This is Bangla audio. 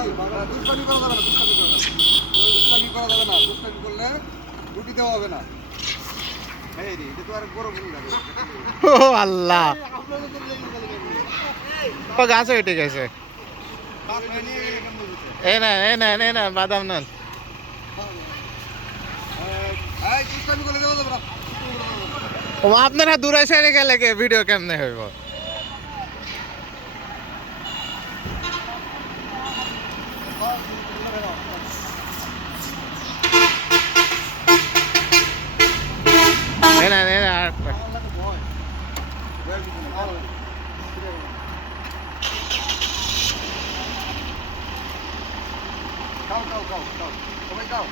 দুষ্টামি করা যাবে না, দুষ্টামি করা যাবে না, দুষ্টামি করলে রুটি দেওয়া হবে না। এই রে, এটা তো আর বড় ভুল লাগে। ও আল্লাহ, ও গাছে উঠে গেছে। এই না বাদাম নেন। এই দুষ্টামি করলে দেওয়া যাবে না। ও আপনারা দূরে সরে গেলে কে ভিডিও কেমনে হইব? এই না আর খাও, সবাই খাও।